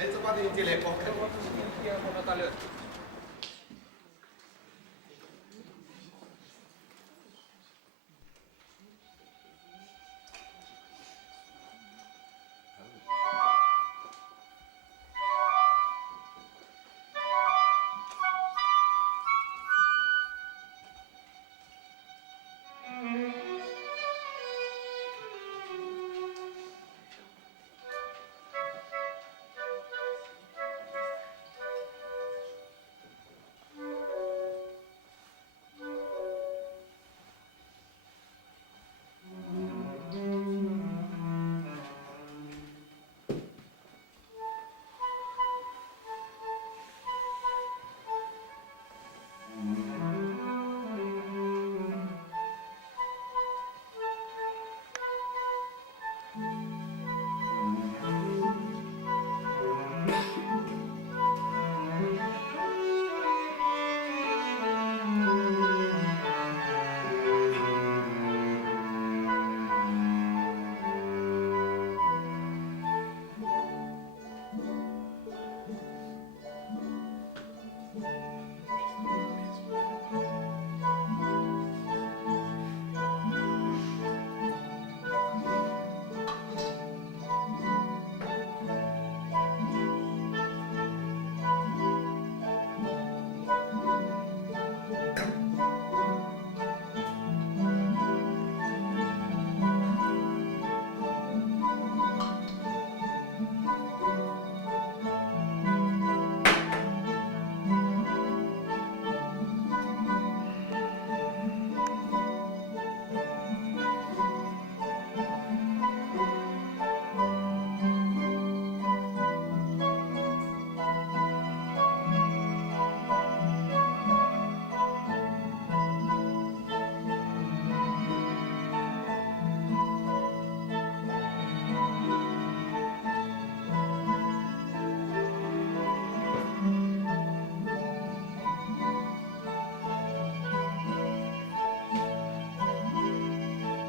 Laissez-moi des téléphones.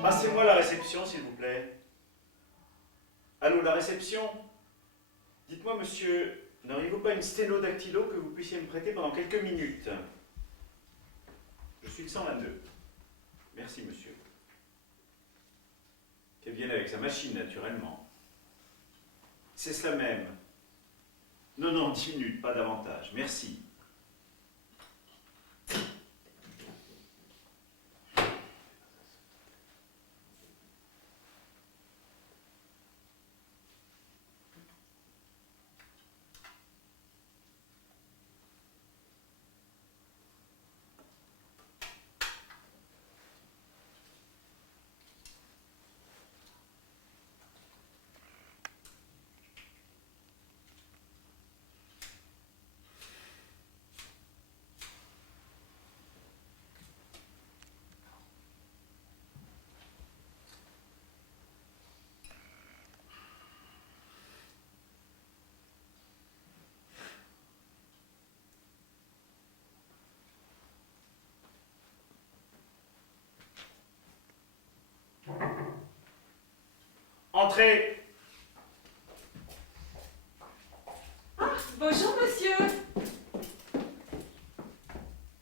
Passez-moi la réception, s'il vous plaît. Allô, la réception? Dites-moi, monsieur, n'auriez-vous pas une sténodactylo que vous puissiez me prêter pendant quelques minutes? Je suis le 122. Merci, monsieur. Qu'elle vienne avec sa machine, naturellement. C'est cela même. Non, non, 10 minutes, pas davantage. Merci. Entrez. Ah, bonjour monsieur.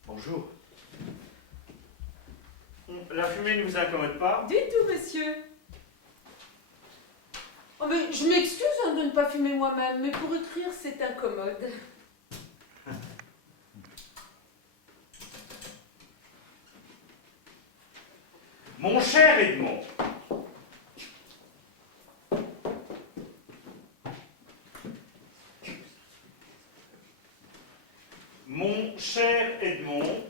Bonjour. La fumée ne vous incommode pas? Du tout monsieur. Oh, mais je m'excuse hein, de ne pas fumer moi-même, mais pour écrire c'est incommode. Mon cher Edmond, mon cher Edmond,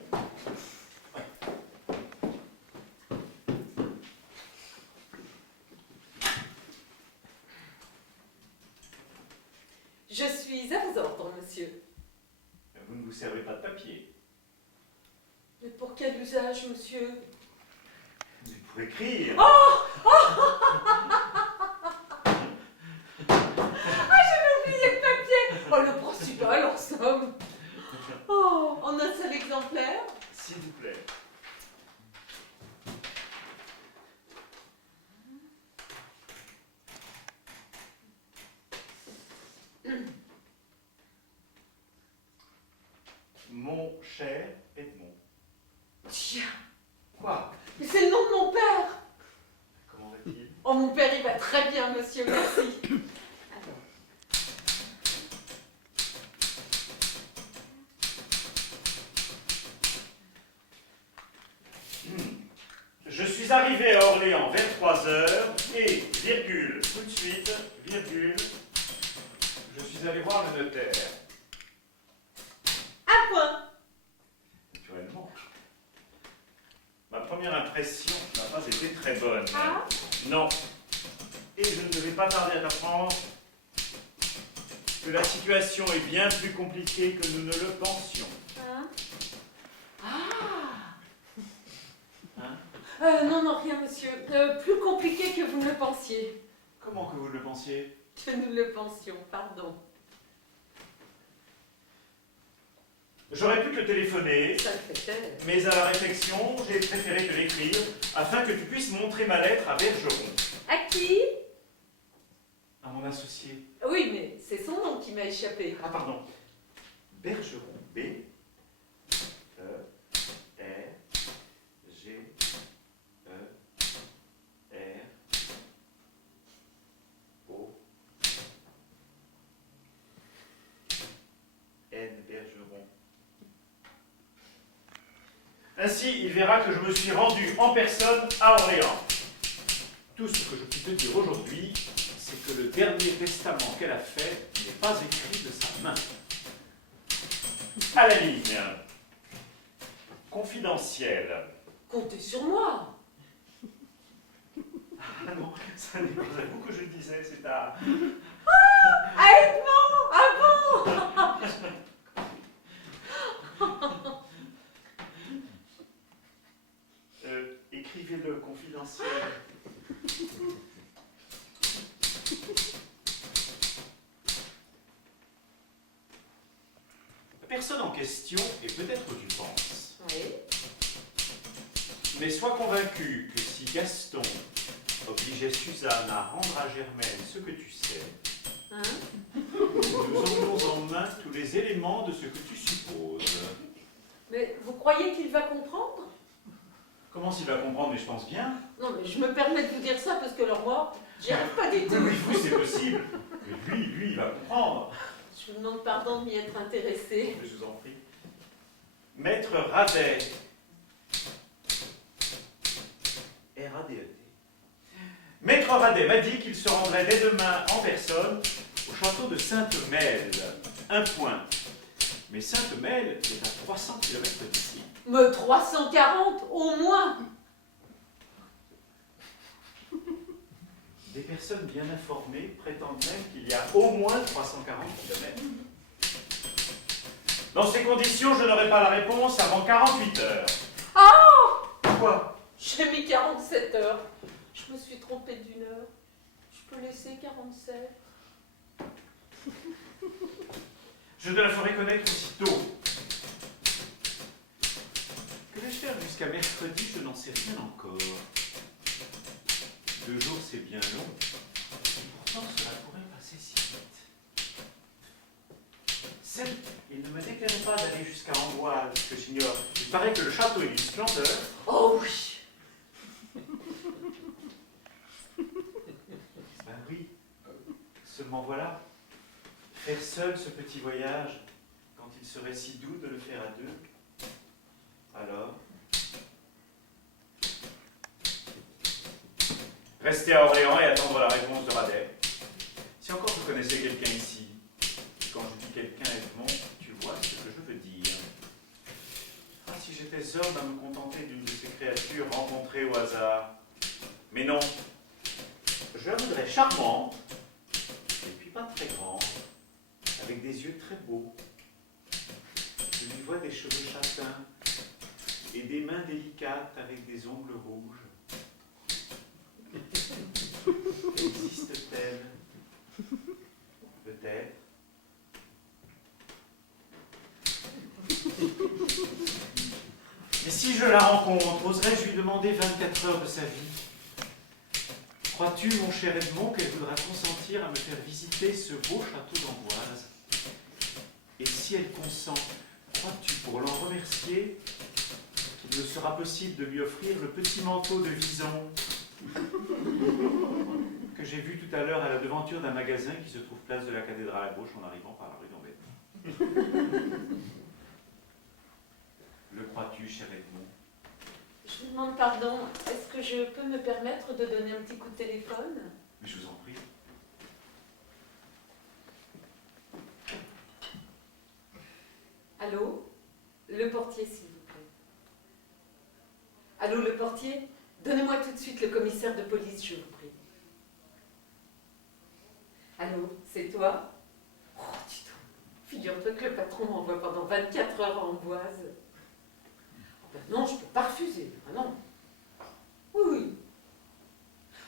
Je suis à vos ordres monsieur. vous ne vous servez pas de papier. Mais pour quel usage monsieur? Mais pour écrire. Oh, j'avais oublié le papier. Oh, le principal en somme. Oh, en un seul exemplaire? S'il vous plaît. mon cher Edmond. Tiens, Quoi? mais c'est le nom de mon père. Comment va-t-il? Oh, mon père, il va très bien, monsieur, merci. Alors. Je suis arrivé à Orléans vers 3 heures et, virgule, tout de suite, virgule, je suis allé voir le notaire. Un point. Naturellement. Ma première impression n'a pas été très bonne. Ah. Non. Et je ne devais pas tarder à t'apprendre que la situation est bien plus compliquée que nous ne le pensions. Hein? Ah. Hein? Non, non, rien, monsieur. Plus compliqué que vous ne le pensiez. Comment que vous le pensiez? Que nous le pensions, pardon. J'aurais pu te téléphoner, Ça le fait taire. mais à la réflexion, j'ai préféré te l'écrire afin que tu puisses montrer ma lettre à Bergeron, À qui? à mon associé. Oui, mais c'est son nom qui m'a échappé. Ah, pardon. Bergeron. B. E. R. G. E. R. O. N. Bergeron. Ainsi, il verra que je me suis rendu en personne à Orléans. Tout ce que je puis te dire aujourd'hui, c'est que le dernier testament qu'elle a fait n'est pas écrit de sa main. À la ligne. Confidentiel. Comptez sur moi. Ah non, ça n'est pas à vous que je le disais, c'est à... Ah, Edmond! Ah bon? Écrivez-le, confidentiel. La personne en question est peut-être du pense. Oui. Mais sois convaincu que si Gaston obligeait Suzanne à rendre à Germaine ce que tu sais, Hein? nous aurions en main tous les éléments de ce que tu supposes. Mais vous croyez qu'il va comprendre? Comment s'il va comprendre, mais je pense bien. Non, mais je me permets de vous dire ça parce que alors moi, j'y arrive pas du tout. Oui, vous, c'est possible. Mais lui, il va comprendre. Je vous demande pardon de m'y être intéressée. Je vous en prie. Maître Radet. R-A-D-E-T. Maître Radet m'a dit qu'il se rendrait dès demain en personne au château de Sainte-Melle. Un point. Mais Sainte-Melle est à 300 km d'ici. Me 340 au moins. Des personnes bien informées prétendent même qu'il y a au moins 340 km. Dans ces conditions, je n'aurai pas la réponse avant 48 heures. Ah! Quoi? J'ai mis 47 heures. Je me suis trompée d'une heure. Je peux laisser 47. Je te la ferai connaître aussitôt. Que vais-je faire jusqu'à mercredi? Je n'en sais rien encore. 2 jours, c'est bien long. Et pourtant, cela pourrait passer si vite. Certes, il ne me déplairait pas d'aller jusqu'à Amboise, que j'ignore. Il paraît que le château est d'une splendeur. Oh oui. Ben oui. Seulement voilà. Faire seul ce petit voyage, quand il serait si doux de le faire à deux. Alors, rester à Orléans et attendre la réponse de Radet. Si encore vous connaissez quelqu'un ici, quand je dis quelqu'un, Edmond, tu vois ce que je veux dire. Ah, si j'étais homme à me contenter d'une de ces créatures rencontrées au hasard. Mais non, je la voudrais charmante, et puis pas très grande, avec des yeux très beaux. Je lui vois des cheveux châtains et des mains délicates avec des ongles rouges. Existe-t-elle? Peut-être. Mais si je la rencontre, oserais-je lui demander 24 heures de sa vie? Crois-tu, mon cher Edmond, qu'elle voudra consentir à me faire visiter ce beau château d'Amboise? Et si elle consent, Crois-tu, pour l'en remercier, qu'il me sera possible de lui offrir le petit manteau de vison que j'ai vu tout à l'heure à la devanture d'un magasin qui se trouve place de la cathédrale à gauche en arrivant par la rue d'Ambert. Le crois-tu, cher Edmond? Je vous demande pardon, est-ce que je peux me permettre de donner un petit coup de téléphone? Mais je vous en prie. Allô? Le portier, s'il vous plaît. Allô, le portier? Donnez-moi tout de suite le commissaire de police, je vous prie. Allô, c'est toi? Oh, dis donc, figure-toi que le patron m'envoie pendant 24 heures à Amboise. Oh, ben non, je ne peux pas refuser. Ah non. Oui, oui.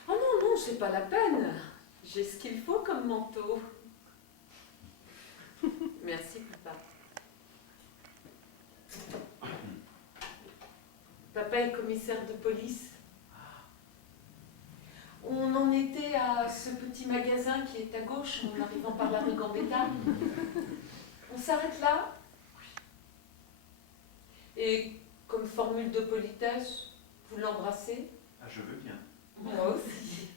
Oh non, non, c'est pas la peine. J'ai ce qu'il faut comme manteau. Merci, papa. Papa est commissaire de police. On en était à ce petit magasin qui est à gauche en arrivant par la rue Gambetta. On s'arrête là. Et comme formule de politesse, vous l'embrassez? Ah, je veux bien. Moi aussi.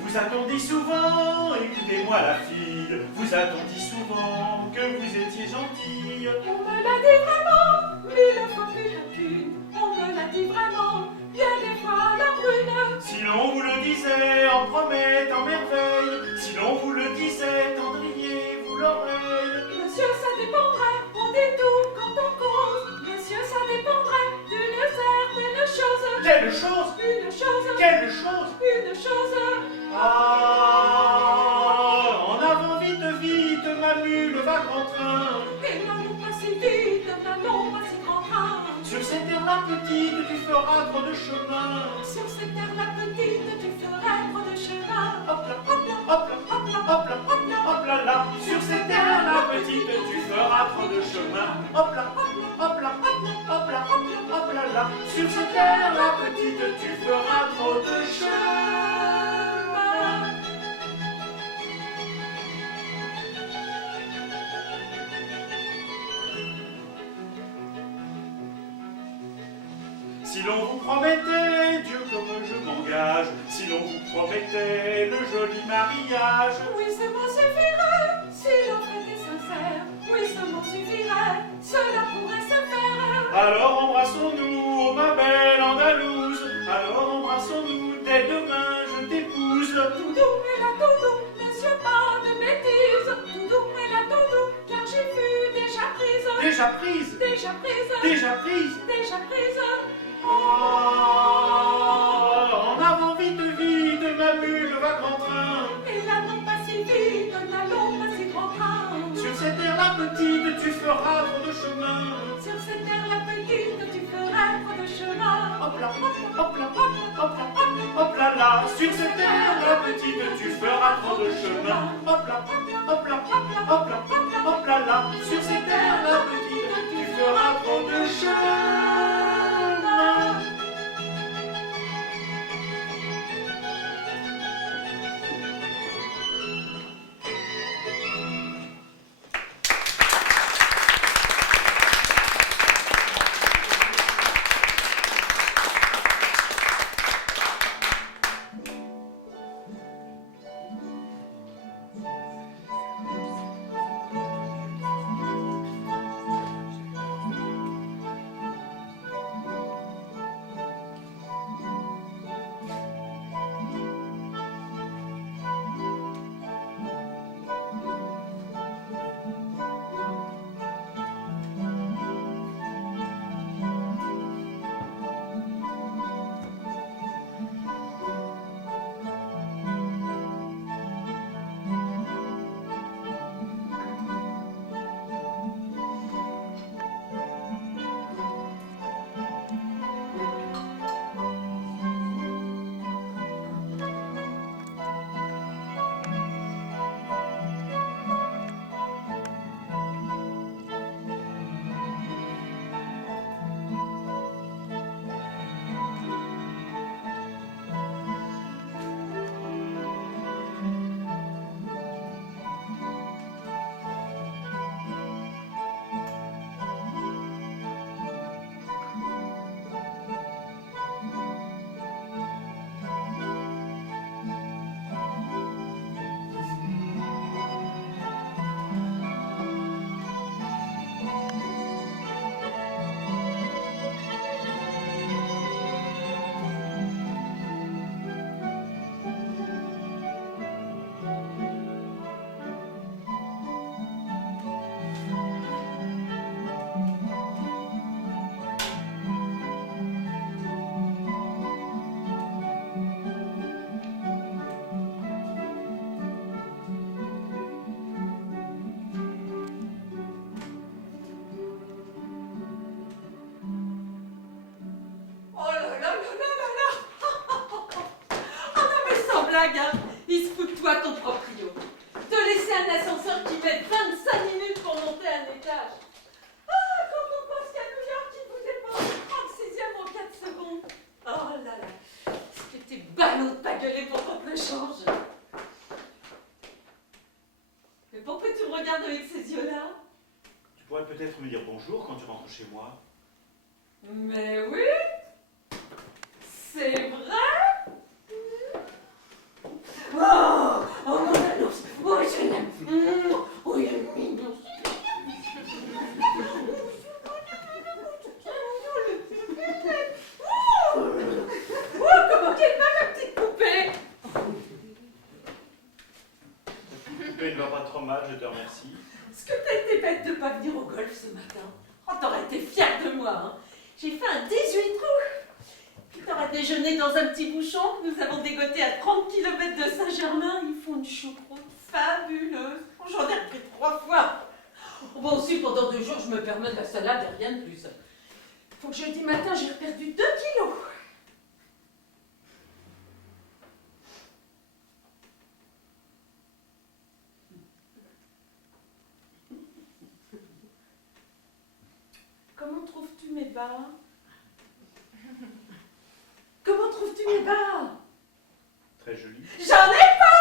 Vous a-t-on dit souvent, écoutez-moi la fille, vous a-t-on dit souvent que vous étiez gentille? On me l'a dit vraiment, 1000 fois plus qu'une. On me l'a dit vraiment, bien des fois la brune. Si l'on vous le disait en promette, en merveille, si l'on vous le disait, tendriez-vous l'oreille? Monsieur, ça dépendrait, on dit tout quand on cause. Monsieur, ça dépendrait d'une certaine chose. Quelle chose? Une chose, Quelle chose? une chose. Ah, en avant vite, vite, ma mule va en train. Et n'allons pas si vite, n'allons pas si grand train. Sur cette terre-là petite, tu feras trop de chemin. Sur cette terre-là petite, tu ferais trop de chemin. Hop là, hop là, hop là, hop là, hop là, hop là, hop là, là. Sur cette terre-là petite, tu feras trop de chemin. Hop là, hop là, hop là, hop là, hop là, hop là, hop là, là. Sur cette terre-là petite, tu feras trop de chemin. Si l'on vous promettait, Dieu comme je m'engage, si l'on vous promettait le joli mariage, Oui, ce mot suffirait, si l'offre était sincère. Oui, ce mot suffirait, cela pourrait se faire. alors embrassons-nous, oh ma belle Andalouse, alors embrassons-nous, dès demain je t'épouse. Doudou est là, doudou, monsieur, pas de bêtises. Doudou est là, doudou, car j'ai vu déjà prise. Déjà prise, Déjà prise, déjà prise. déjà prise. Ah, en avant vite, vite, ma mule va grand train. Et là, non pas si vite, n'allons pas si grand train. Sur cette terre-là petite, tu feras trop de chemin. Sur cette terre-là petite, tu ferais trop de chemin. Hop là, hop là, hop là, hop là, hop là, hop là, là. Sur cette terre-là petite, tu feras trop de chemin. Hop là, hop là, hop là, hop là, hop là, là. Sur cette terre-là petite, tu feras trop de chemin. regarde, il se fout de toi, ton proprio. Te laisser un ascenseur qui met 25 minutes pour monter un étage. Ah, quand on pense qu'à New York, il vous dépense le 36e en 4 secondes. Oh là là, est-ce que t'es ballot de pas gueuler pour qu'on te le change? Mais pourquoi tu me regardes avec ces yeux-là? Tu pourrais peut-être me dire bonjour quand tu rentres chez moi. Mais oui, c'est vrai. Oh, oh mon annonce, oh je l'aime, oh il est mignon. Oh, comment qu'elle va ma petite poupée? La poupée ne va pas trop mal, je te remercie. Est-ce que t'as été bête de pas venir au golf ce matin? Oh, t'aurais été fière de moi, hein. J'ai fait un 18 trous. Puis t'aurais déjeuné dans un petit bouchon que nous avons dégoté à 30 km de Saint-Germain. Ils font une choucroute fabuleuse. J'en ai repris 3 fois. Bon, aussi, pendant 2 jours, je me permets de la salade et rien de plus. Faut que jeudi matin, j'ai perdu 2 kilos. Comment trouves-tu mes bas? Comment trouves-tu mes bas? Très joli. J'en ai pas!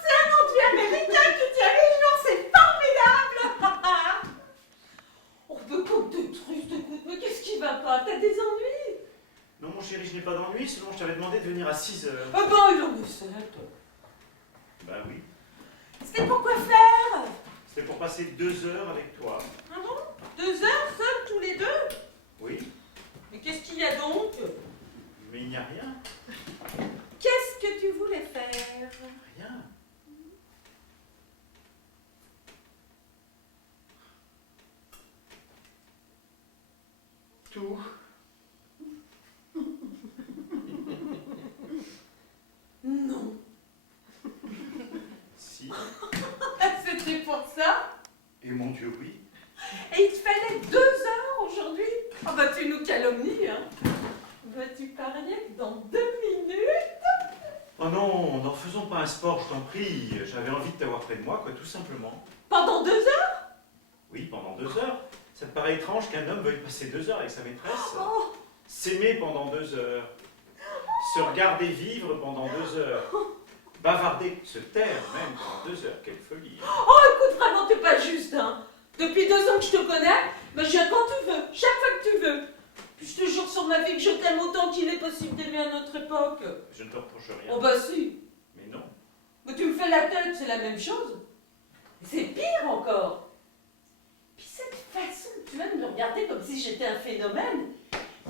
C'est un enduit américain qui tient les jours, c'est formidable! On peut compte de trucs de coups, mais qu'est-ce qui va pas? T'as des ennuis? Non, mon chéri, je n'ai pas d'ennui, sinon je t'avais demandé de venir à 6 heures. Ah ben, il en est 7. Bah oui. C'était pour quoi faire? C'était pour passer 2 heures avec toi. Ah bon? 2 heures seuls, tous les deux? Oui, Mais qu'est-ce qu'il y a donc? mais il n'y a rien. Qu'est-ce que tu voulais faire? Rien. Tout. Non. Si. C'était pour ça? Et mon Dieu, oui. Et il te fallait 2 heures aujourd'hui? Ah bah tu nous calomnies, hein? Bah tu pariais que dans 2 minutes? Oh non, n'en faisons pas un sport, je t'en prie. J'avais envie de t'avoir près de moi, quoi, tout simplement. Pendant 2 heures? Oui, pendant 2 heures. Ça te paraît étrange qu'un homme veuille passer 2 heures avec sa maîtresse? Oh, S'aimer pendant 2 heures. Se regarder vivre pendant 2 heures. Bavarder, se taire même pendant 2 heures. Quelle folie. oh, écoute, vraiment, t'es pas juste, hein? Depuis 2 ans que je te connais, bah, je viens quand tu veux, chaque fois que tu veux. Puis je te jure sur ma vie que je t'aime autant qu'il est possible d'aimer à notre époque. Je ne te reproche rien. Oh bah si. Mais non. Mais tu me fais la tête, c'est la même chose. C'est pire encore. Puis cette façon que tu aimes me regarder comme si j'étais un phénomène.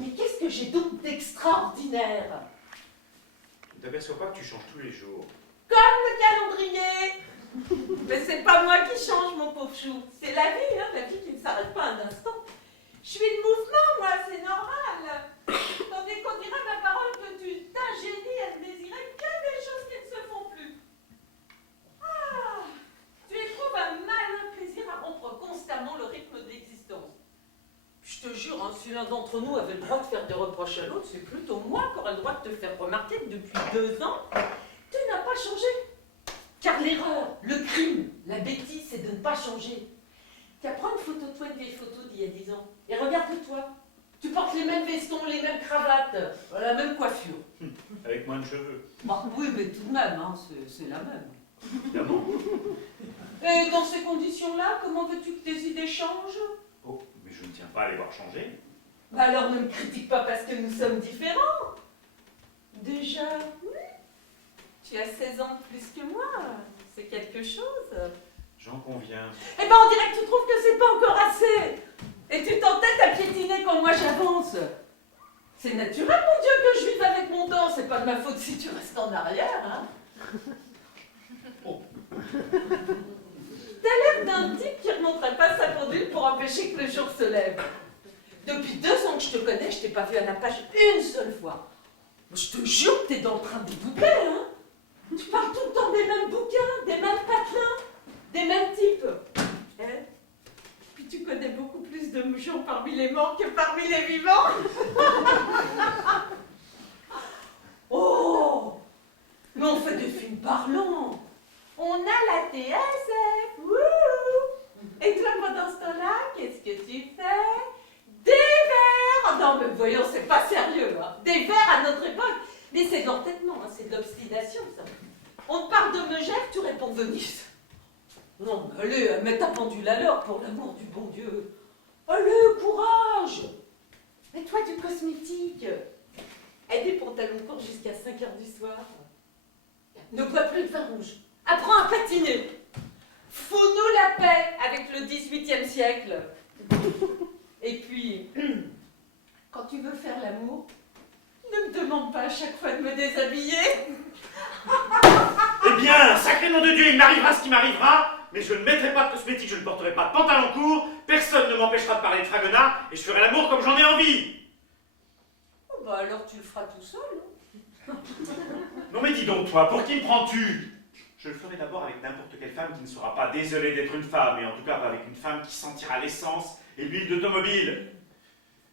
Mais qu'est-ce que j'ai donc d'extraordinaire? Tu ne t'aperçois pas que tu changes tous les jours. Le calendrier. Mais c'est pas moi qui change, mon pauvre chou. C'est la vie, hein, la vie qui ne s'arrête pas un instant. Je suis de mouvement, moi, c'est normal. Tandis qu'on dirait ma parole que tu t'ingénies à ne désirer que des choses qui ne se font plus. Ah, tu éprouves un malin plaisir à rompre constamment le rythme de l'existence. Je te jure, hein, si l'un d'entre nous avait le droit de faire des reproches à l'autre, c'est plutôt moi qui aurais le droit de te faire remarquer que depuis 2 ans, tu n'as pas changé. Car l'erreur, le crime, la bêtise, c'est de ne pas changer. Tiens, prends une photo de toi, une vieille photo d'il y a 10 ans, et regarde-toi. Tu portes les mêmes vestons, les mêmes cravates, la même coiffure. Avec moins de cheveux. Bah, oui, mais tout de même, hein, c'est la même. Évidemment. Et dans ces conditions-là, comment veux-tu que tes idées changent? Oh, mais je ne tiens pas à les voir changer. Bah alors ne me critique pas parce que nous sommes différents. Déjà, tu as 16 ans de plus que moi, c'est quelque chose. J'en conviens. Eh ben on dirait que tu trouves que c'est pas encore assez. Et tu t'entêtes à piétiner quand moi j'avance. C'est naturel, mon Dieu, que je vive avec mon temps. C'est pas de ma faute si tu restes en arrière, hein. Oh. T'as l'air d'un type qui remonterait pas sa pendule pour empêcher que le jour se lève. Depuis 2 ans que je te connais, je t'ai pas vu à la page une seule fois. Je te jure que t'es dans le train des poupées, hein. Tu parles tout le temps des mêmes bouquins, des mêmes patelins, des mêmes types. Hein? Puis tu connais beaucoup plus de gens parmi les morts que parmi les vivants. Oh! Mais on fait des films t'es SF. Wouhou. Et toi, pendant ce temps-là, qu'est-ce que tu fais? Des verres. Non, mais voyons, c'est pas sérieux, hein. Des verres à notre époque. Mais c'est de l'entêtement, hein, c'est de l'obstination, ça. On te parle de Megève, tu réponds Venise. Non, mais allez, mets ta pendule à l'heure, pour l'amour du bon Dieu. Allez, courage. Mets-toi du cosmétique. Et des pantalons courts jusqu'à 5h du soir. Ne bois plus de vin rouge. Apprends à patiner. Fous-nous la paix avec le XVIIIe siècle. Et puis, quand tu veux faire l'amour, ne me demande pas à chaque fois de me déshabiller. Eh bien, sacré nom de Dieu, il m'arrivera ce qui m'arrivera, mais je ne mettrai pas de cosmétique, je ne porterai pas de pantalon court, personne ne m'empêchera de parler de Fragonard, et je ferai l'amour comme j'en ai envie. Oh bah alors tu le feras tout seul. Hein. Non mais dis donc toi, pour qui me prends-tu? Je le ferai d'abord avec n'importe quelle femme qui ne sera pas désolée d'être une femme, et en tout cas pas avec une femme qui sentira l'essence et l'huile d'automobile.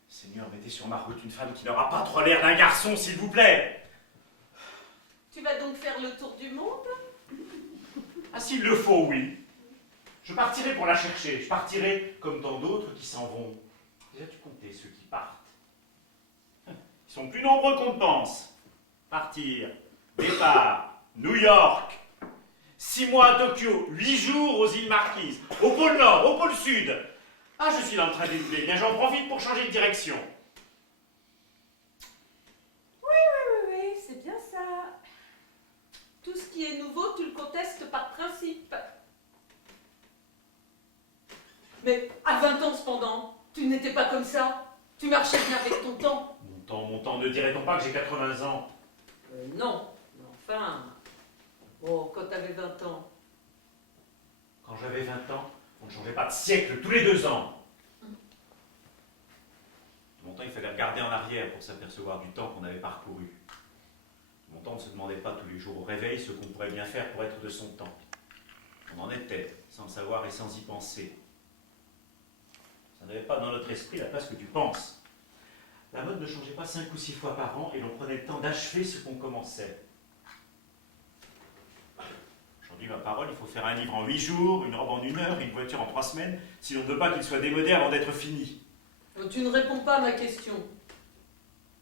Seigneur, mettez sur ma route une femme qui n'aura pas trop l'air d'un garçon, s'il vous plaît. Tu vas donc faire le tour du monde? Ah, s'il le faut, oui. Je partirai pour la chercher. Je partirai comme tant d'autres qui s'en vont. Déjà, tu comptais ceux qui partent. Ils sont plus nombreux qu'on ne pense. Partir. Départ. New York. 6 mois à Tokyo. 8 jours aux îles Marquises. Au pôle Nord, au pôle Sud. Ah, je suis là en train d'élever. Bien, j'en profite pour changer de direction. Oui, c'est bien ça. Tout ce qui est nouveau, tu le contestes par principe. Mais à 20 ans cependant, tu n'étais pas comme ça. Tu marchais bien avec ton temps. Mon temps, ne dirait-on pas que j'ai 80 ans? Non, mais enfin... Oh, quand t'avais 20 ans. Quand j'avais 20 ans, on ne changeait pas de siècle tous les 2 ans. De mon temps, il fallait regarder en arrière pour s'apercevoir du temps qu'on avait parcouru. De mon temps, on ne se demandait pas tous les jours au réveil ce qu'on pourrait bien faire pour être de son temps. On en était, sans le savoir et sans y penser. Ça n'avait pas dans notre esprit la place que tu penses. La mode ne changeait pas 5 ou 6 fois par an et l'on prenait le temps d'achever ce qu'on commençait. Aujourd'hui, ma parole, il faut faire un livre en 8 jours, une robe en 1 heure, une voiture en 3 semaines, si l'on ne veut pas qu'il soit démodé avant d'être fini. Tu ne réponds pas à ma question.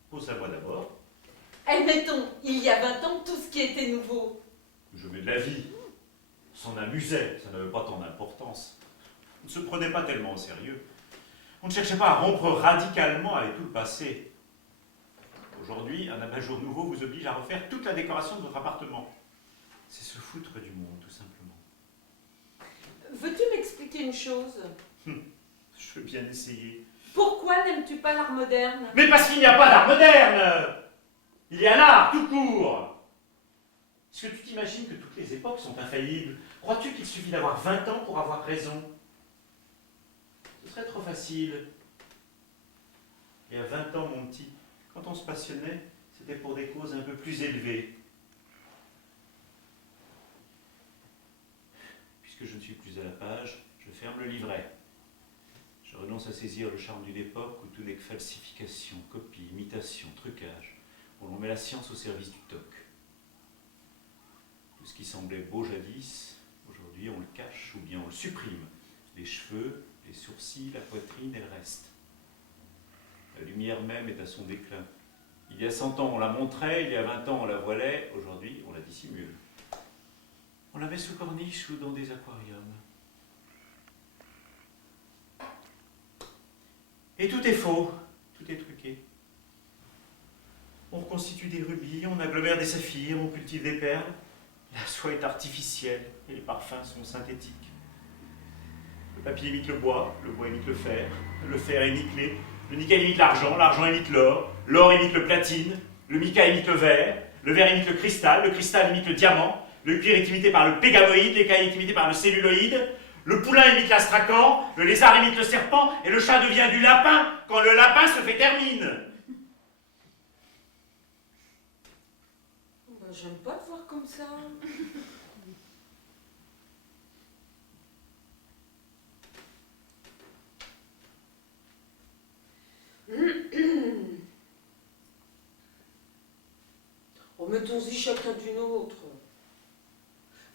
Pose-la moi d'abord. Admettons, il y a 20 ans, tout ce qui était nouveau. Je mets de la vie. On s'en amusait, ça n'avait pas tant d'importance. On ne se prenait pas tellement au sérieux. On ne cherchait pas à rompre radicalement avec tout le passé. Aujourd'hui, un abat-jour nouveau vous oblige à refaire toute la décoration de votre appartement. C'est se foutre du monde, tout simplement. Veux-tu m'expliquer une chose? Je veux bien essayer. Pourquoi n'aimes-tu pas l'art moderne? Mais parce qu'il n'y a pas d'art moderne! Il y a l'art, tout court! Est-ce que tu t'imagines que toutes les époques sont infaillibles? Crois-tu qu'il suffit d'avoir 20 ans pour avoir raison? Ce serait trop facile. Il y a 20 ans, mon petit, quand on se passionnait, c'était pour des causes un peu plus élevées. Puisque je ne suis plus à la page, je ferme le livret. Je renonce à saisir le charme d'une époque où tout n'est que falsification, copie, imitation, trucage, où l'on met la science au service du toc. Tout ce qui semblait beau jadis, aujourd'hui on le cache ou bien on le supprime. Les cheveux, les sourcils, la poitrine et le reste. La lumière même est à son déclin. Il y a 100 ans on la montrait, il y a 20 ans on la voilait, aujourd'hui on la dissimule. On la met sous corniche ou dans des aquariums. Et tout est faux, tout est truqué. On reconstitue des rubis, on agglomère des saphirs, on cultive des perles. La soie est artificielle et les parfums sont synthétiques. Le papier imite le bois imite le fer imite le nickel imite l'argent imite l'or imite le platine, le mica imite le verre imite le cristal imite le diamant, le cuir est imité par le pégamoïde, l'écaille est imitée par le celluloïde, le poulain imite l'astracan, le lézard imite le serpent, et le chat devient du lapin quand le lapin se fait termine. Ben, j'aime pas te voir comme ça. Oh, mettons-y chacun d'une autre.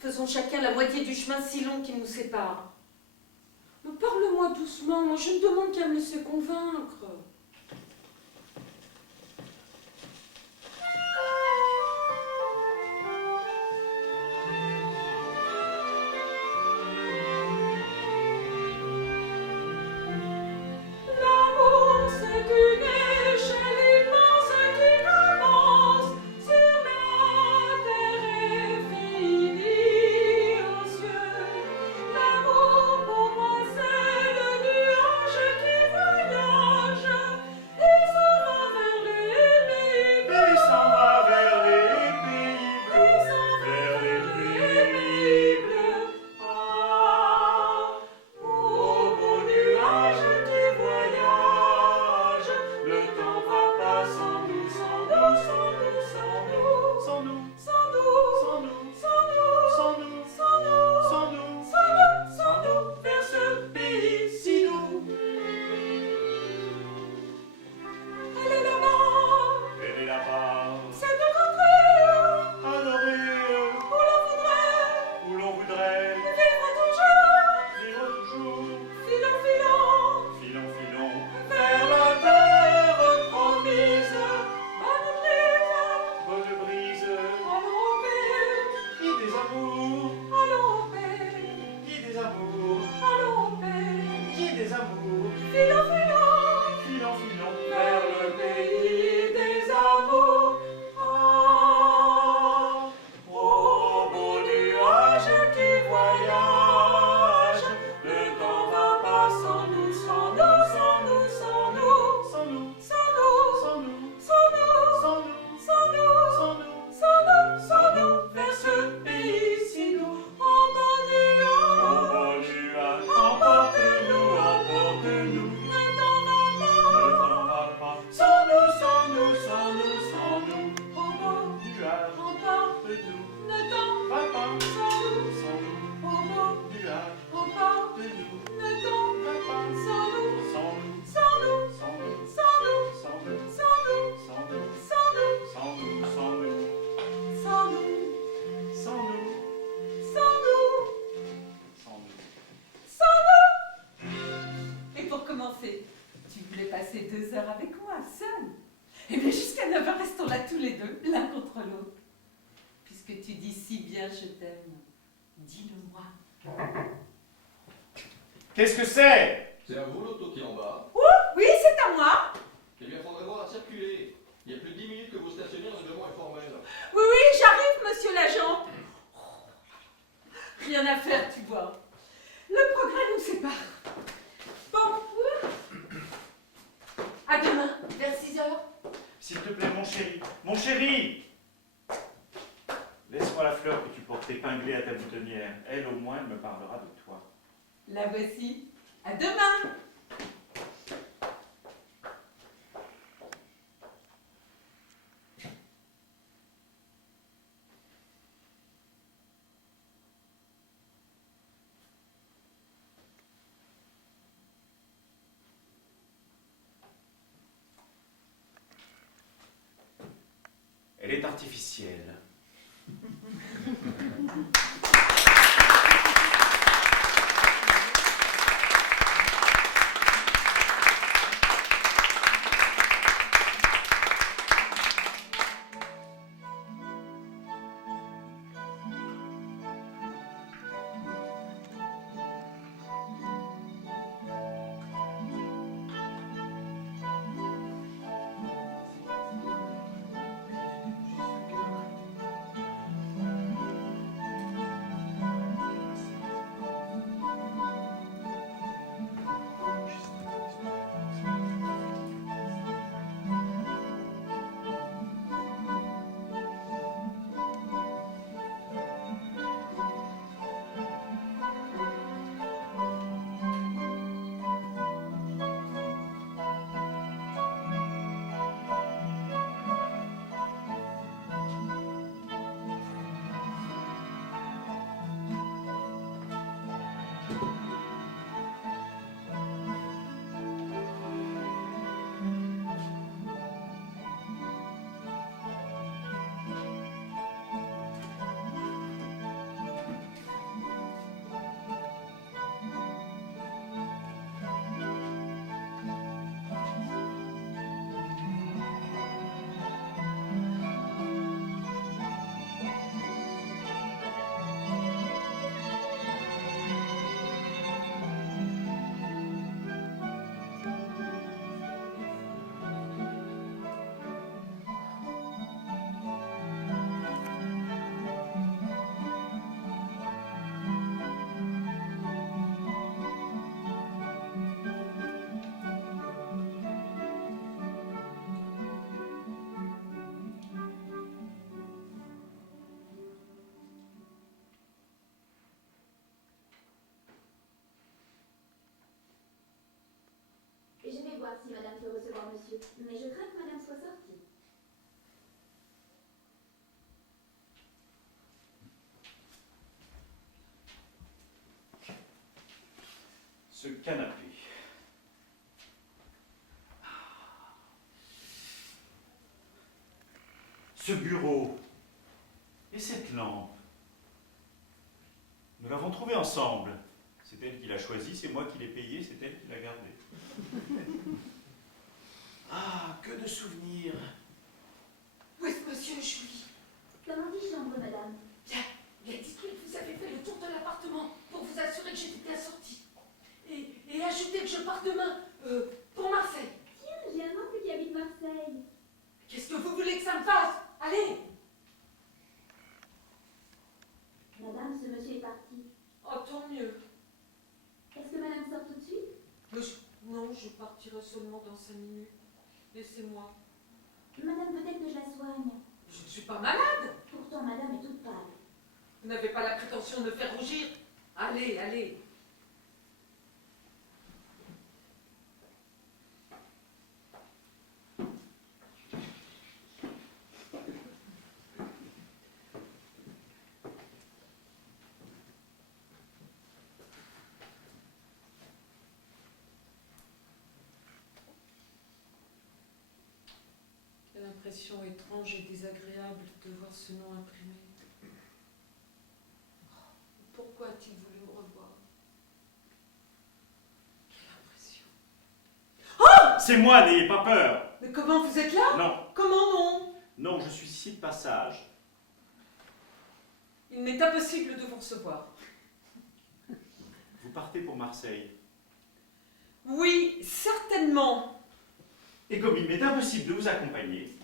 Faisons chacun la moitié du chemin si long qui nous sépare. Mais parle-moi doucement, moi je ne demande qu'à me laisser convaincre. L'amour c'est une échelle immense qui commence sur la terre et finit aux cieux. L'amour pour moi c'est le nuage qui voyage et s'en va vers les pays bleus. Et s'en va vers les pays bleus. Et s'en va Vers les vers pays les pays bleus. Ah, ô beau nuage qui voyage, le temps va pas sans nous, sans nous, sans nous, sans nous, Sans nous, sans nous, sans nous, sans nous, sans nous, sans nous, sans nous, sans nous, sans nous, vers ce pays si doux. Elle est là-bas, elle est là-bas. cette contrée Adorée, où où l'on voudrait l'on voudrait vivre toujours, vivre toujours. filant, filant, Filons, filons, vers la terre promise. Bonne brise, bonne brise, allons en paix, qui des amours, allons en paix, qui des amours, allons en paix. qui des amours. Filant, filant, Filons, filons, vers le pays des amours. Ah, ô beau nuage qui voyage, le temps va pas sans nous, sans nous, sans nous, sans nous, sans nous, sans nous, sans nous, sans nous, sans nous, sans nous, sans nous. sans nous, sans nous, vers ce pays si doux. En beau nuage, Ô beau nuage, emporte-nous, emporte-nous. ne t'en va Ne pas. t'en va pas. Sans nous, sans nous, sans nous, sans nous. En beau Nuage, emporte-nous, de nous. ne t'en Va pas. sans nous. Sans nous, En beau nuage, emporte, de nous. ne t'en Va pas. sans nous, Sans nous, sans nous, sans nous, sans nous, sans nous, sans nous, sans nous, sans nous, sans nous, sans nous, sans nous, sans nous, sans nous, sans nous. sans nous. Et pour commencer, tu voulais passer 2 heures avec moi, seule. Eh bien, jusqu'à 9 heures, restons là tous les deux, l'un contre l'autre. Puisque tu dis si bien je t'aime, dis-le-moi. Qu'est-ce que c'est? C'est à vous l'auto qui est en bas. Oui, c'est à moi. Eh bien, faudrait voir à circuler. Il y a plus de 10 minutes que vous stationnez, un règlement est formel. Oui, oui, j'arrive, monsieur l'agent. Rien à faire, tu vois. Le progrès nous sépare. Bon, à demain, vers 6 heures. S'il te plaît, mon chéri. Mon chéri! Laisse-moi la fleur que tu portes épinglée à ta boutonnière. Elle, au moins, elle me parlera de toi. La voici. À demain. Elle est artificielle. alors, monsieur, mais je crains que madame soit sortie. Ce canapé. Ce bureau. Et cette lampe. Nous l'avons trouvée ensemble. C'est elle qui l'a choisie, c'est moi qui l'ai payée, c'est elle qui l'a gardée. Ah, que de souvenirs. Où est-ce que monsieur Julie? Dans l'antichambre, madame. Bien, dites-lui que vous avez fait le tour de l'appartement pour vous assurer que j'étais bien sortie. Et ajoutez que je pars demain pour Marseille. Tiens, j'ai un oncle qui habite Marseille. Qu'est-ce que vous voulez que ça me fasse? Allez! Madame, ce monsieur est parti. Oh, tant mieux. Est-ce que madame sort tout de suite? Non, je partirai seulement dans 5 minutes. Laissez-moi. Madame, peut-être que je la soigne. Je ne suis pas malade. Pourtant, madame est toute pâle. Vous n'avez pas la prétention de me faire rougir. Allez, allez. Quelle impression étrange et désagréable de voir ce nom imprimé. Pourquoi a-t-il voulu me revoir? Quelle impression. C'est moi, n'ayez pas peur. Mais comment vous êtes là? Non, Comment non? non, je suis ici de passage. Il m'est impossible de vous recevoir. Vous partez pour Marseille. Oui, certainement. Et comme il m'est impossible de vous accompagner,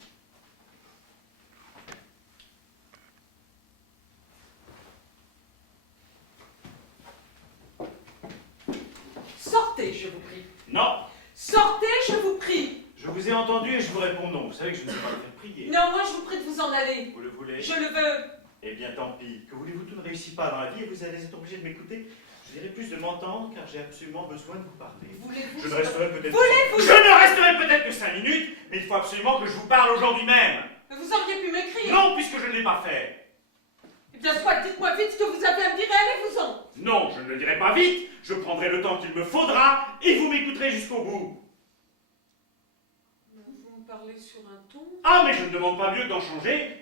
Sortez, je vous prie. non, Sortez, je vous prie. je vous ai entendu et je vous réponds non. Vous savez que je ne sais pas le faire prier. Néanmoins, je vous prie de vous en aller. Vous le voulez? Je le veux. Eh bien, tant pis. Que voulez-vous, tout ne réussit pas dans la vie et vous allez être obligé de m'écouter. Je dirais plus de m'entendre car j'ai absolument besoin de vous parler. Voulez-vous Je ne resterai peut-être Voulez-vous Je ne resterai peut-être que 5 minutes, mais il faut absolument que je vous parle aujourd'hui même. Mais vous auriez pu m'écrire. Non, puisque je ne l'ai pas fait. Eh bien, soit, dites-moi vite ce que vous avez à me dire et allez-vous-en. Non, je ne le dirai pas vite. Je prendrai le temps qu'il me faudra et vous m'écouterez jusqu'au bout. Vous me parlez sur un ton. Ah, mais je ne demande pas mieux d'en changer.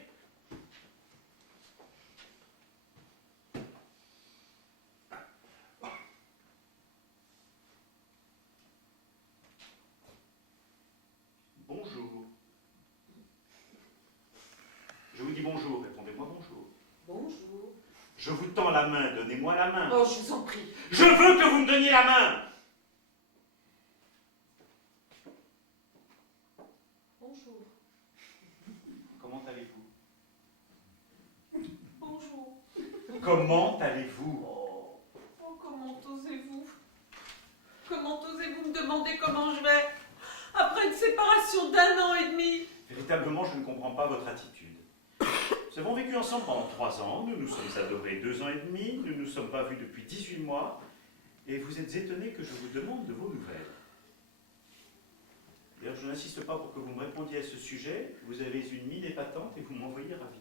Bonjour. Je vous dis bonjour, répondez-moi bonjour. Bonjour. Je vous tends la main, donnez-moi la main. Oh, je vous en prie. Je veux que vous me donniez la main. Bonjour. Comment allez-vous? Bonjour. Comment allez-vous? Oh, comment osez-vous? Comment osez-vous me demander comment je vais? Après une séparation d'1 an et demi. Véritablement, je ne comprends pas votre attitude. Nous avons vécu ensemble pendant 3 ans, nous nous sommes adorés 2 ans et demi, nous ne nous sommes pas vus depuis 18 mois, et vous êtes étonné que je vous demande de vos nouvelles. D'ailleurs, je n'insiste pas pour que vous me répondiez à ce sujet, vous avez une mine épatante et vous m'envoyez ravi.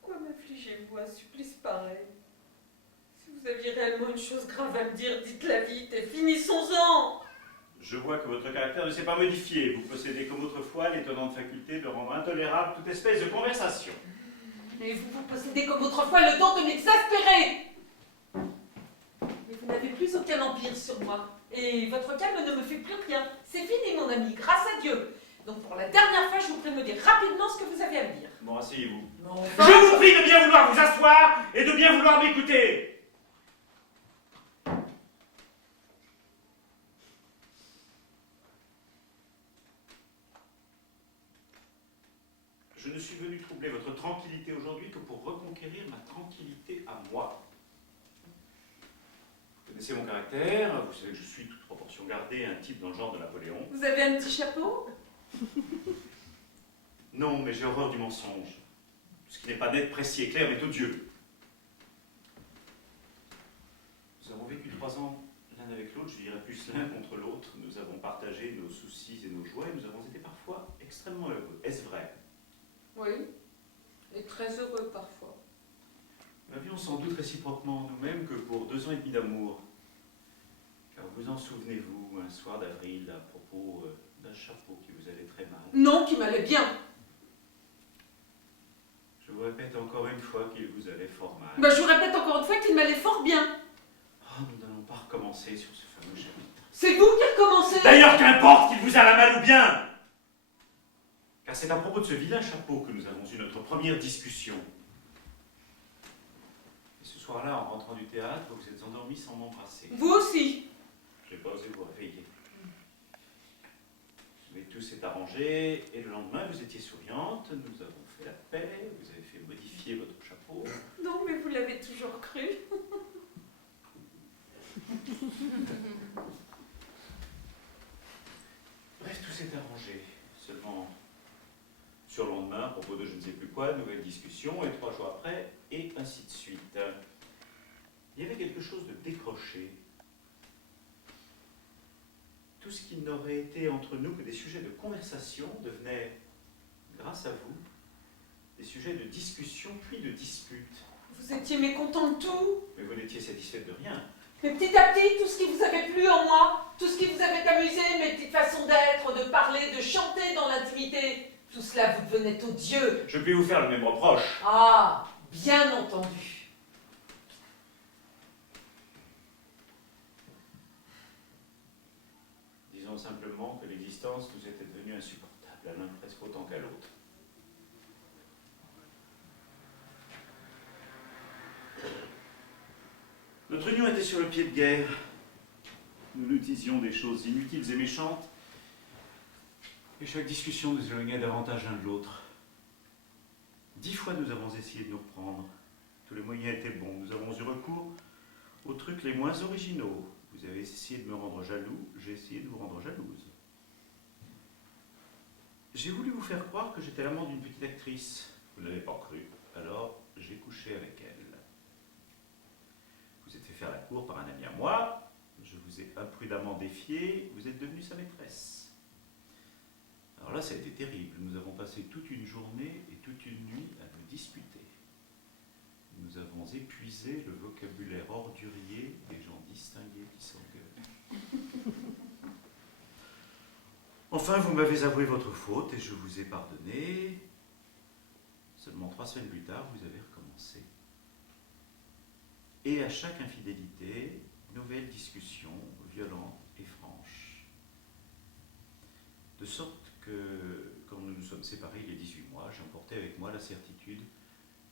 Pourquoi m'affligez-vous un supplice pareil? Si vous aviez réellement une chose grave à me dire, dites-la vite et finissons-en. Je vois que votre caractère ne s'est pas modifié. Vous possédez comme autrefois l'étonnante faculté de rendre intolérable toute espèce de conversation. Mais vous possédez comme autrefois le don de m'exaspérer. Mais vous n'avez plus aucun empire sur moi. Et votre calme ne me fait plus rien. C'est fini, mon ami, grâce à Dieu. Donc pour la dernière fois, je vous prie de me dire rapidement ce que vous avez à me dire. Bon, asseyez-vous. Non, Je vous prie de bien vouloir vous asseoir et de bien vouloir m'écouter. Je ne suis venu troubler votre tranquillité aujourd'hui que pour reconquérir ma tranquillité à moi. Vous connaissez mon caractère, vous savez que je suis, toute proportion gardée, un type dans le genre de Napoléon. Vous avez un petit chapeau? Non, mais j'ai horreur du mensonge. Ce qui n'est pas net, précis et clair, mais odieux. Nous avons vécu 3 ans l'un avec l'autre, je dirais plus l'un contre l'autre, nous avons partagé nos soucis et nos joies et nous avons été parfois extrêmement heureux. Est-ce vrai? Oui, et très heureux parfois. Nous avions sans doute réciproquement nous-mêmes que pour 2 ans et demi d'amour. Car vous en souvenez-vous, un soir d'avril, à propos d'un chapeau qui vous allait très mal. Non, qui m'allait bien. Je vous répète encore une fois qu'il vous allait fort mal. Ben, je vous répète encore une fois qu'il m'allait fort bien. Oh, nous n'allons pas recommencer sur ce fameux chapitre. C'est vous qui avez commencé. D'ailleurs, qu'importe qu'il vous alla mal ou bien! Car c'est à propos de ce vilain chapeau que nous avons eu notre première discussion. Et ce soir-là, en rentrant du théâtre, vous vous êtes endormi sans m'embrasser. Vous aussi. Je n'ai pas osé vous réveiller. Mais tout s'est arrangé, et le lendemain, vous étiez souriante, nous avons fait la paix, vous avez fait modifier votre chapeau. Non, mais vous l'avez toujours cru. Bref, tout s'est arrangé. Seulement, sur le lendemain, à propos de je ne sais plus quoi, nouvelle discussion, et 3 jours après, et ainsi de suite. Il y avait quelque chose de décroché. Tout ce qui n'aurait été entre nous que des sujets de conversation devenait, grâce à vous, des sujets de discussion puis de dispute. Vous étiez mécontent de tout. Mais vous n'étiez satisfait de rien. Mais petit à petit, tout ce qui vous avait plu en moi, tout ce qui vous avait amusé, mes petites façons d'être, de parler, de chanter dans l'intimité, tout cela vous devenait odieux. Je puis vous faire le même reproche. Ah, bien entendu. Disons simplement que l'existence nous était devenue insupportable, à l'un presque autant qu'à l'autre. Notre union était sur le pied de guerre. Nous nous disions des choses inutiles et méchantes, et chaque discussion nous éloignait davantage l'un de l'autre. 10 fois nous avons essayé de nous reprendre. Tous les moyens étaient bons. Nous avons eu recours aux trucs les moins originaux. Vous avez essayé de me rendre jaloux, j'ai essayé de vous rendre jalouse. J'ai voulu vous faire croire que j'étais l'amant d'une petite actrice. Vous ne l'avez pas cru, alors j'ai couché avec elle. Vous êtes fait faire la cour par un ami à moi, je vous ai imprudemment défié, vous êtes devenue sa maîtresse. Alors là, ça a été terrible. Nous avons passé toute une journée et toute une nuit à nous disputer. Nous avons épuisé le vocabulaire ordurier des gens distingués qui s'engueulent. Enfin, vous m'avez avoué votre faute et je vous ai pardonné. Seulement 3 semaines plus tard, vous avez recommencé. Et à chaque infidélité, nouvelle discussion violente et franche. De sorte que, quand nous nous sommes séparés il y a 18 mois, j'emportais avec moi la certitude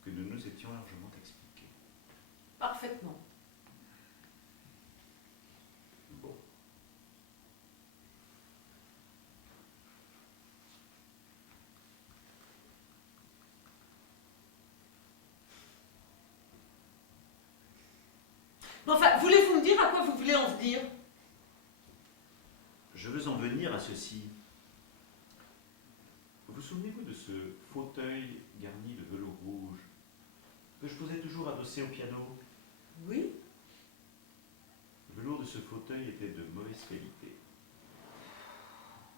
que nous nous étions largement expliqués. Parfaitement. Bon. Enfin, voulez-vous me dire à quoi vous voulez en venir? Je veux en venir à ceci. Vous souvenez-vous de ce fauteuil garni de velours rouge que je posais toujours adossé au piano? Oui. Le velours de ce fauteuil était de mauvaise qualité.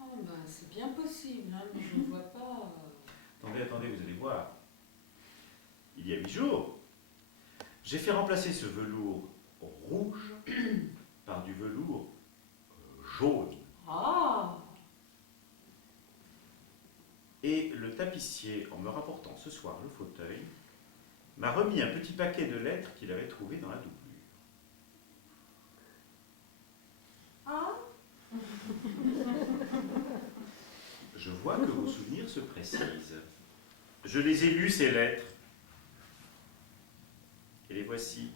Oh, ben, c'est bien possible, hein, mais je ne vois pas. Attendez, vous allez voir. Il y a 8 jours, j'ai fait remplacer ce velours rouge par du velours jaune. Ah. Et le tapissier, en me rapportant ce soir le fauteuil, m'a remis un petit paquet de lettres qu'il avait trouvé dans la doublure. Ah. Je vois que vos souvenirs se précisent. Je les ai lues, ces lettres. Et les voici.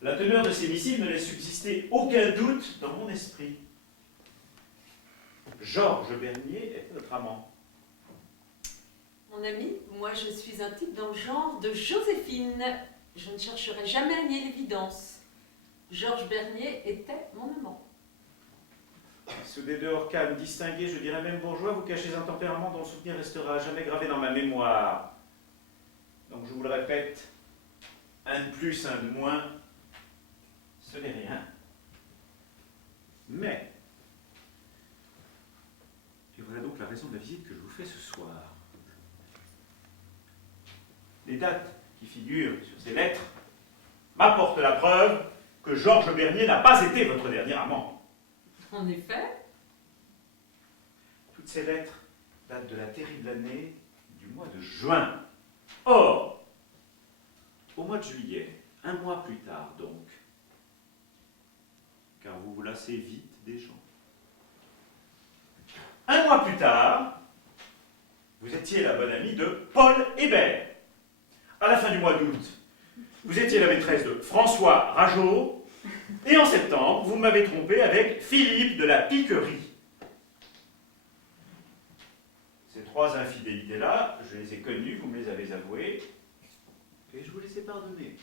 La teneur de ces missives ne laisse subsister aucun doute dans mon esprit. Georges Bernier est notre amant. Mon ami, moi je suis un type dans le genre de Joséphine. Je ne chercherai jamais à nier l'évidence. Georges Bernier était mon amant. Sous des dehors calmes, distingués, je dirais même bourgeois, vous cachez un tempérament dont le souvenir restera à jamais gravé dans ma mémoire. vous le répète, un de plus, un de moins, ce n'est rien. Mais, et voilà donc la raison de la visite que je vous fais ce soir. Les dates qui figurent sur ces lettres m'apportent la preuve que Georges Bernier n'a pas été votre dernier amant. En effet. Toutes ces lettres datent de la terrible année du mois de juin. Or, au mois de juillet, un mois plus tard donc, car vous vous lassez vite des gens. Un mois plus tard, vous étiez la bonne amie de Paul Hébert. À la fin du mois d'août, vous étiez la maîtresse de François Rageot. Et en septembre, vous m'avez trompé avec Philippe de la Piquerie. Ces trois infidélités-là, je les ai connues, vous me les avez avouées, et je vous les ai pardonnées.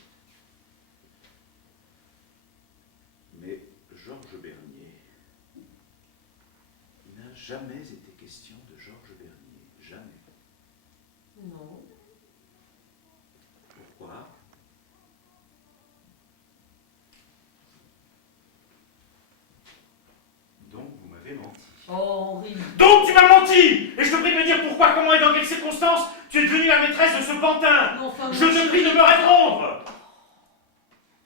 Mais Georges Bernier, il n'a jamais été question de Georges Bernier, jamais. Non. Pourquoi? Donc vous m'avez menti. Oh, Henri. Donc tu m'as menti! Et je te prie de me dire pourquoi, comment et dans quelles circonstances tu es devenue la maîtresse de ce pantin! Mais enfin, Je te prie de me répondre!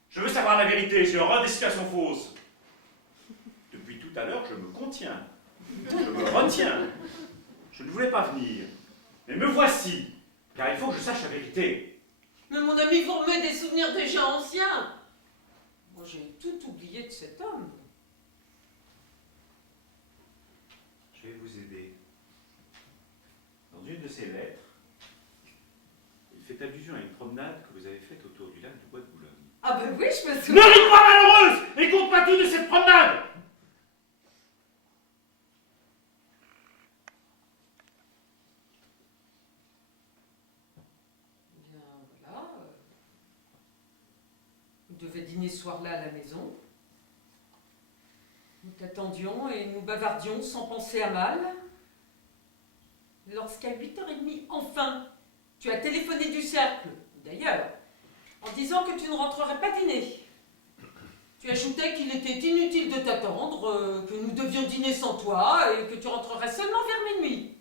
Je veux savoir la vérité, j'ai horreur des situations fausses. Depuis tout à l'heure, je me contiens. Je me retiens. Je ne voulais pas venir. Mais me voici, car il faut que je sache la vérité. Mais mon ami, vous remet des souvenirs déjà anciens. Moi, j'ai tout oublié de cet homme. Je vais vous aider. Dans une de ses lettres, il fait allusion à une promenade que vous avez faite autour du lac du Bois de Boulogne. Ah ben oui, je me Ne souviens. ris pas, malheureuse! Écoute pas tout de cette promenade! Bien, voilà. Nous devions dîner ce soir-là à la maison. Nous t'attendions et nous bavardions sans penser à mal. Lorsqu'à 8h30, enfin, tu as téléphoné du cercle, d'ailleurs, en disant que tu ne rentrerais pas dîner. Tu ajoutais qu'il était inutile de t'attendre, que nous devions dîner sans toi et que tu rentrerais seulement vers minuit.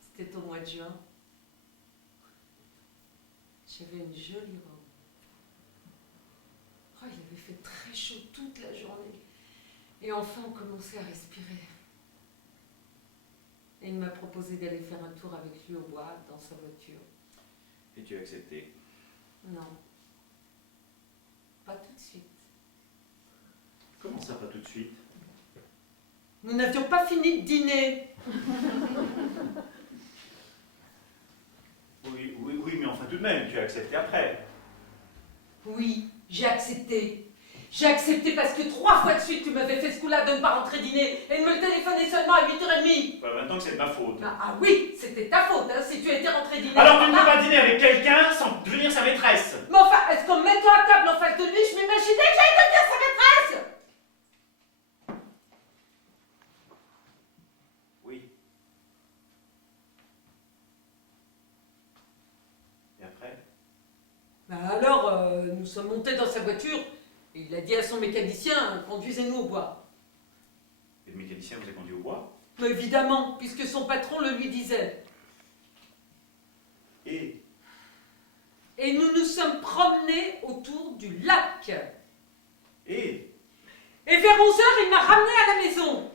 C'était au mois de juin. J'avais une jolie robe. Oh, il avait fait très chaud toute la journée. Et enfin, on commençait à respirer. Et il m'a proposé d'aller faire un tour avec lui au bois, dans sa voiture. Et tu as accepté. Non. Pas tout de suite. Comment ça, pas tout de suite? Nous n'avions pas fini de dîner. Oui, mais enfin tout de même, tu as accepté après. Oui, j'ai accepté. J'ai accepté parce que 3 fois de suite, tu m'avais fait ce coup-là de ne pas rentrer dîner et de me le téléphoner seulement à 8h30. Voilà, maintenant que c'est de ma faute. Ah oui, c'était ta faute, hein, si tu étais rentré dîner. Alors tu ne peux pas dîner avec quelqu'un sans devenir sa maîtresse. Mais enfin, est-ce qu'en me mettant à table en face de lui, je m'imaginais que j'allais devenir sa maîtresse? Oui. Et après? Alors, nous sommes montés dans sa voiture et il a dit à son mécanicien, conduisez-nous au bois. Et le mécanicien vous a conduit au bois? Mais évidemment, puisque son patron le lui disait. Et Et nous nous sommes promenés autour du lac. Et vers 11h, il m'a ramené à la maison.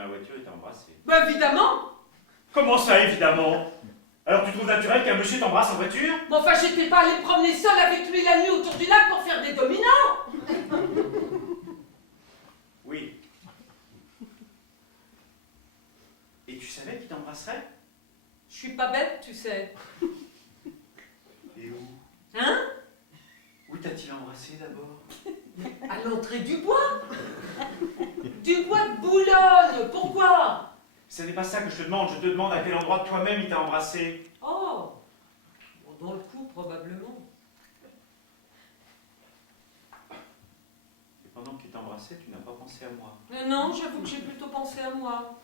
dans la voiture, il t'a embrassé. Bah évidemment. Comment ça, évidemment? Alors tu trouves naturel qu'un monsieur t'embrasse en voiture? Mais enfin, j'étais pas allée me promener seule avec lui la nuit autour du lac pour faire des dominos. Oui. Et tu savais qu'il t'embrasserait? Je suis pas bête, tu sais. Et où? Hein? Où t'a-t-il embrassé d'abord? À l'entrée du bois. Du bois de Boulogne. Pourquoi? Ce n'est pas ça que je te demande, je te demande à quel endroit toi-même il t'a embrassé. Oh, bon, dans le cou, probablement. Et pendant qu'il t'embrassait, tu n'as pas pensé pensé à moi. Non, j'avoue que j'ai plutôt pensé à moi.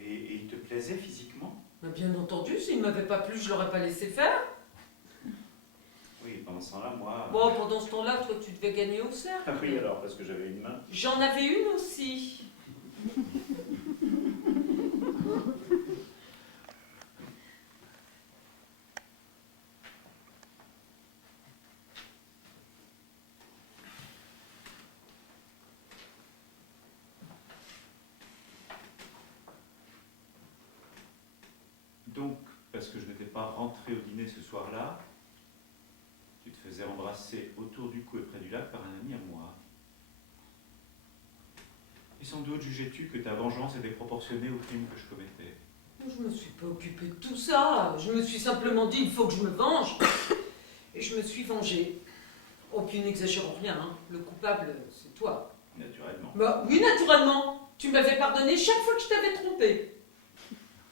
Et il te plaisait physiquement? Mais bien entendu, s'il ne m'avait pas plu, je l'aurais pas laissé faire. Oui, pendant ce temps-là, moi... Bon, pendant ce temps-là, toi, tu devais gagner au cercle. Ah oui, alors, parce que j'avais une main. J'en avais une aussi. Donc, parce que je n'étais pas rentré au dîner ce soir-là, tu te faisais embrasser autour du cou et près du lac par un ami à moi. Et sans doute jugeais-tu que ta vengeance était proportionnée au crime que je commettais. Je me suis pas occupée de tout ça. Je me suis simplement dit, il faut que je me venge. Et je me suis vengée. Oh, puis n'exagérons rien, hein. Le coupable, c'est toi. Naturellement. Bah oui, naturellement. Tu m'avais pardonné chaque fois que je t'avais trompé.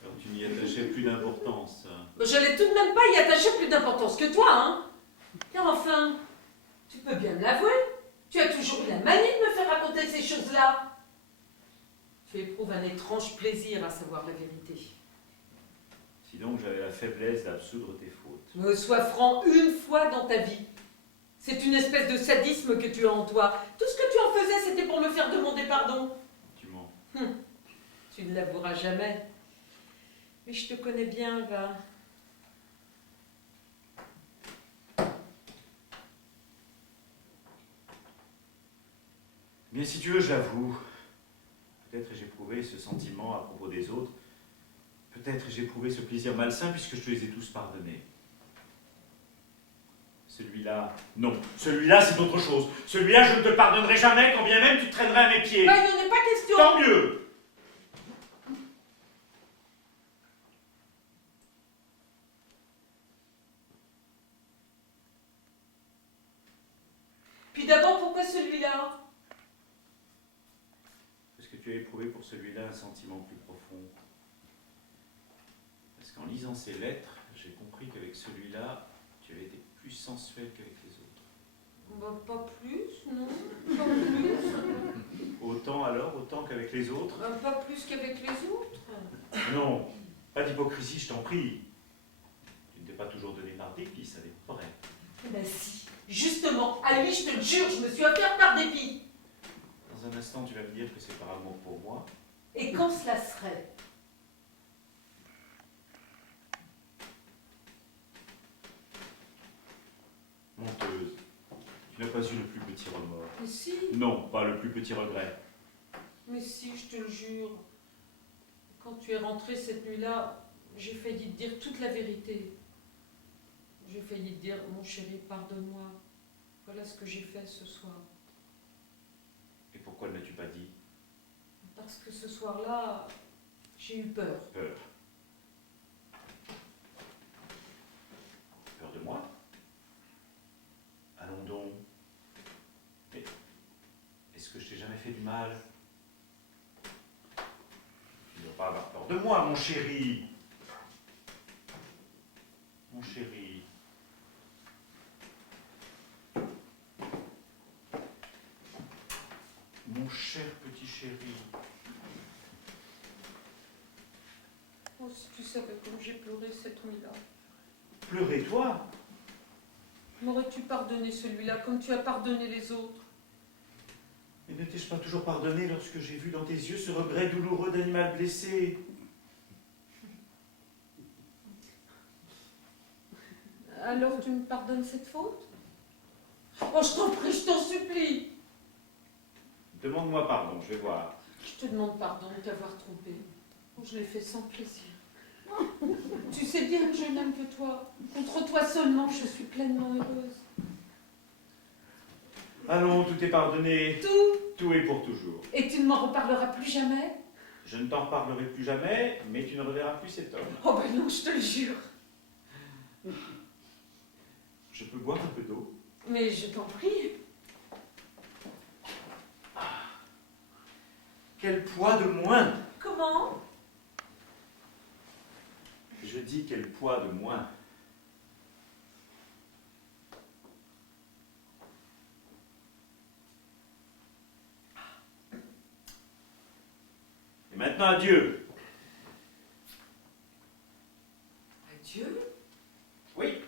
Alors tu n'y attachais plus d'importance. Bah, j'allais tout de même pas y attacher plus d'importance que toi, hein. Car enfin, tu peux bien me l'avouer. Tu as toujours eu la manie de me faire raconter ces choses-là. Tu éprouves un étrange plaisir à savoir la vérité. Si donc j'avais la faiblesse d'absoudre tes fautes. Sois franc une fois dans ta vie. C'est une espèce de sadisme que tu as en toi. Tout ce que tu en faisais, c'était pour me faire demander pardon. Tu mens. Tu ne l'avoueras jamais. Mais je te connais bien, va. Bien si tu veux, j'avoue. Peut-être ai-je éprouvé ce sentiment à propos des autres. Peut-être ai-je éprouvé ce plaisir malsain puisque je te les ai tous pardonnés. Celui-là, non. Celui-là, c'est autre chose. Celui-là, je ne te pardonnerai jamais, quand bien même tu te traînerais à mes pieds. Bah, il n'en est pas question. Tant mieux. Puis d'abord, pourquoi celui-là? Parce que tu as éprouvé pour celui-là un sentiment plus profond. Parce qu'en lisant ces lettres, j'ai compris qu'avec celui-là, tu avais été plus sensuel qu'avec les autres. Bah, pas plus, non. Pas plus. Autant alors, autant qu'avec les autres? Bah, pas plus qu'avec les autres. Non, pas d'hypocrisie, je t'en prie. Tu ne t'es pas toujours donné par dépit, ça n'est pas vrai. Eh ben si. Justement, à lui, je te le jure, je me suis offert par dépit. Dans un instant, tu vas me dire que c'est par amour pour moi. Et quand cela serait? Menteuse, tu n'as pas eu le plus petit remords. Mais si. Non, pas le plus petit regret. Mais si, je te le jure. Quand tu es rentré cette nuit-là, j'ai failli te dire toute la vérité. J'ai failli te dire, mon chéri, pardonne-moi. Voilà ce que j'ai fait ce soir. Et pourquoi ne l'as-tu pas dit? Parce que ce soir-là, j'ai eu peur. Peur. Peur de moi? Allons donc. Mais est-ce que je t'ai jamais fait du mal? Tu ne dois pas avoir peur de moi, mon chéri. Mon chéri. Mon cher petit chéri. Oh, si tu savais comme j'ai pleuré cette nuit-là. Pleurer, toi? M'aurais-tu pardonné celui-là comme tu as pardonné les autres? Mais ne t'ai-je pas toujours pardonné lorsque j'ai vu dans tes yeux ce regret douloureux d'animal blessé? Alors tu me pardonnes cette faute? Oh, je t'en prie, je t'en supplie. Demande-moi pardon, je vais voir. Je te demande pardon de t'avoir trompé. Je l'ai fait sans plaisir. Tu sais bien que je n'aime que toi. Contre toi seulement, je suis pleinement heureuse. Allons, tout est pardonné. Tout. Tout est pour toujours. Et tu ne m'en reparleras plus jamais? Je ne t'en reparlerai plus jamais, mais tu ne reverras plus cet homme. Oh ben non, je te le jure. Je peux boire un peu d'eau? Mais je t'en prie. Quel poids de moins! Comment? Je dis quel poids de moins. Maintenant, adieu. Adieu. Oui.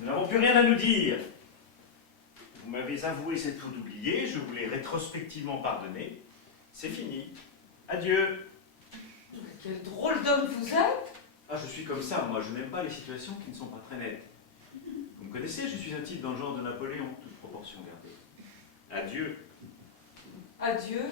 Nous n'avons plus rien à nous dire. Vous m'avez avoué cette faute oubliée, je vous l'ai rétrospectivement pardonné. C'est fini. Adieu. Mais quel drôle d'homme vous êtes! Ah, je suis comme ça, moi, je n'aime pas les situations qui ne sont pas très nettes. Vous me connaissez, je suis un type dans le genre de Napoléon, toute proportion gardée. Adieu. Adieu.